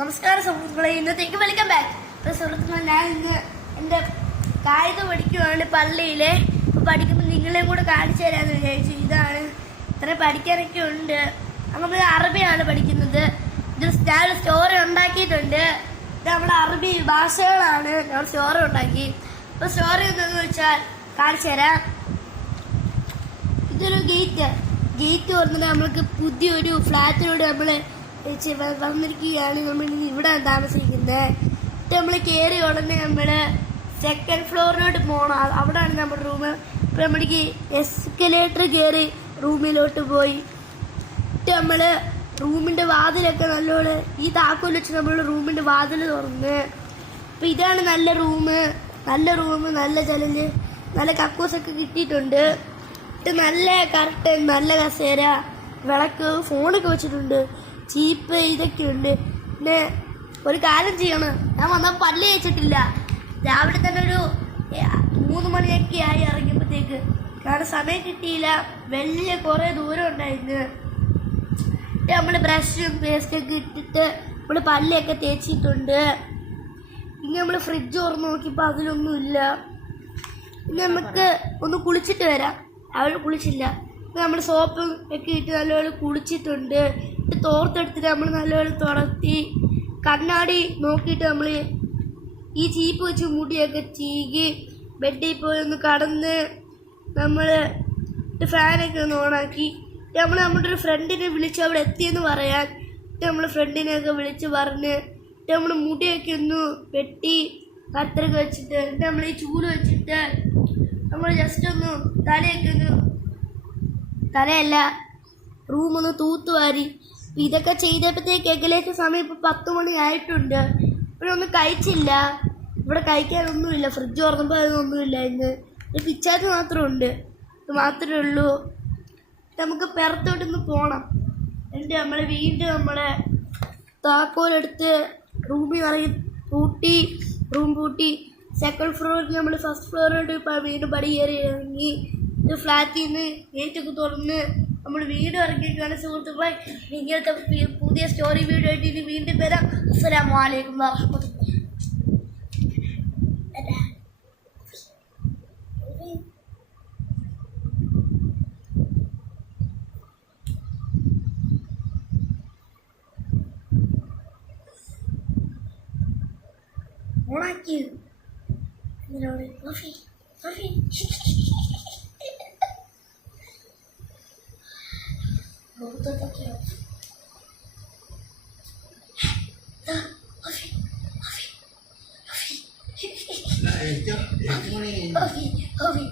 നമസ്കാരം സുഹൃത്തുക്കളെ. ഇന്നത്തേക്ക് വെൽക്കം ബാക്ക് അപ്പോൾ സുഹൃത്തുക്കളെ ഞാൻ ഇന്ന് എന്റെ കായിക പഠിക്കുകയാണ് പള്ളിയിലെ. പഠിക്കുമ്പോൾ നിങ്ങളെയും കൂടെ കാണിച്ചു തരാമെന്ന് വിചാരിച്ചു. ഇതാണ് ഇത്ര പഠിക്കാനൊക്കെ ഉണ്ട്. നമ്മൾ അറബിയാണ് പഠിക്കുന്നത്. ഇത് ഞാൻ സ്റ്റോറി ഉണ്ടാക്കിയിട്ടുണ്ട്. ഇത് നമ്മുടെ അറബി ഭാഷകളാണ്. നമ്മൾ സ്റ്റോറി ഉണ്ടാക്കി. അപ്പോൾ സ്റ്റോറി എന്താന്ന് വെച്ചാൽ കാണിച്ചു തരാം. ഇതൊരു ഗേറ്റ് ഗേറ്റ് തുറന്നിട്ട് നമ്മൾക്ക് പുതിയൊരു ഫ്ലാറ്റിലൂടെ നമ്മൾ വന്നിരിക്കുകയാണ്. നമ്മൾ ഇവിടെ താമസിക്കുന്നത് നമ്മൾ കയറി ഉടനെ നമ്മൾ സെക്കൻഡ് ഫ്ലോറിലോട്ട് പോകണം അവിടെയാണ് നമ്മുടെ റൂം ഇപ്പം നമ്മൾക്ക് എസ്കലേറ്റർ കയറി റൂമിലോട്ട് പോയി. നമ്മൾ റൂമിന്റെ വാതിലൊക്കെ നല്ലോണം ഈ താക്കോൽ വെച്ച് നമ്മൾ റൂമിന്റെ വാതിൽ തുറന്ന്. അപ്പം ഇതാണ് നല്ല റൂം നല്ല റൂം നല്ല ചലഞ്ച് നല്ല കക്കൂസൊക്കെ കിട്ടിയിട്ടുണ്ട്. നല്ല കറക്റ്റ് നല്ല കസേര വിളക്ക് ഫോണൊക്കെ വെച്ചിട്ടുണ്ട്. ചീപ്പ് ഇതൊക്കെ ഉണ്ട് പിന്നെ ഒരു കാര്യം ചെയ്യണം. ഞാൻ വന്നാൽ പല്ല് കഴിച്ചിട്ടില്ല രാവിലെ തന്നെ ഒരു മൂന്ന് മണിയൊക്കെ ആയി ഇറങ്ങിയപ്പോഴത്തേക്ക്. കാരണം സമയം കിട്ടിയില്ല. വലിയ കുറേ ദൂരം ഉണ്ടായിരുന്നു. നമ്മൾ ബ്രഷും പേസ്റ്റൊക്കെ ഇട്ടിട്ട് നമ്മൾ പല്ലൊക്കെ തേച്ചിട്ടുണ്ട്. ഇനി നമ്മൾ ഫ്രിഡ്ജ് തുറന്ന് നോക്കിയപ്പോൾ അതിലൊന്നുമില്ല. ഇനി നമുക്ക് ഒന്ന് കുളിച്ചിട്ട് വരാം. അവൾ കുളിച്ചില്ല. നമ്മൾ സോപ്പ് ഒക്കെ ഇട്ട് നല്ലപോലെ കുളിച്ചിട്ടുണ്ട്. തോർത്തെടുത്തിട്ട് നമ്മൾ നല്ലപോലെ തുറത്തി കണ്ണാടി നോക്കിയിട്ട് നമ്മൾ ഈ ചീപ്പ് വെച്ച് മുടിയൊക്കെ ചീകി ബെഡിൽ പോയി ഒന്ന് കടന്ന് നമ്മൾ ഫാനൊക്കെ ഒന്ന് ഓണാക്കി. നമ്മൾ നമ്മുടെ ഒരു ഫ്രണ്ടിനെ വിളിച്ച് അവിടെ എത്തിയെന്ന് പറയാൻ. നമ്മൾ ഫ്രണ്ടിനെയൊക്കെ വിളിച്ച് പറഞ്ഞ് നമ്മൾ മുടിയൊക്കെ ഒന്ന് വെട്ടി കത്തരൊക്കെ വെച്ചിട്ട് നമ്മൾ ഈ ചൂൽ വെച്ചിട്ട് നമ്മൾ ജസ്റ്റ് ഒന്ന് തലയൊക്കെ ഒന്ന് തലയല്ല. റൂമൊന്ന് തൂത്തുവാരി ഇതൊക്കെ ചെയ്തപ്പോഴത്തേക്ക് ഏകദേശം സമയം ഇപ്പോൾ പത്ത് മണി ആയിട്ടുണ്ട്. ഇപ്പോഴൊന്നും കഴിച്ചില്ല. ഇവിടെ കഴിക്കാനൊന്നുമില്ല. ഫ്രിഡ്ജ് തുറന്നപ്പോൾ അതിനൊന്നുമില്ല ഇന്ന്. പിച്ചാറ്റ് മാത്രമേ ഉണ്ട് ഇത് മാത്രമേ ഉള്ളൂ. നമുക്ക് പുറത്തോട്ടൊന്ന് പോകണം എന്നിട്ട് നമ്മൾ വീണ്ടും നമ്മളെ താക്കോലെടുത്ത് റൂമിൽ ഇറങ്ങി പൂട്ടി റൂം പൂട്ടി. സെക്കൻഡ് ഫ്ലോറിൽ നമ്മൾ ഫസ്റ്റ് ഫ്ലോറിലോട്ട് വീണ്ടും പടി കയറി ഇറങ്ങി. ഇത് ഫ്ലാറ്റിൽ നിന്ന് ഗേറ്റൊക്കെ തുറന്ന് നമ്മൾ വീട് ഇറങ്ങിയിരിക്കുകയാണ് സുഹൃത്തുക്കളെ ഇങ്ങനത്തെ പുതിയ സ്റ്റോറി വീഡിയോ ആയിട്ട് ഇനി വീണ്ടും വരാം അസ്സലാമു അലൈക്കും roboto tá aqui, ó. Tá, ouvi, ouvi, ouvi. Ouvi, ouvi, ouvi.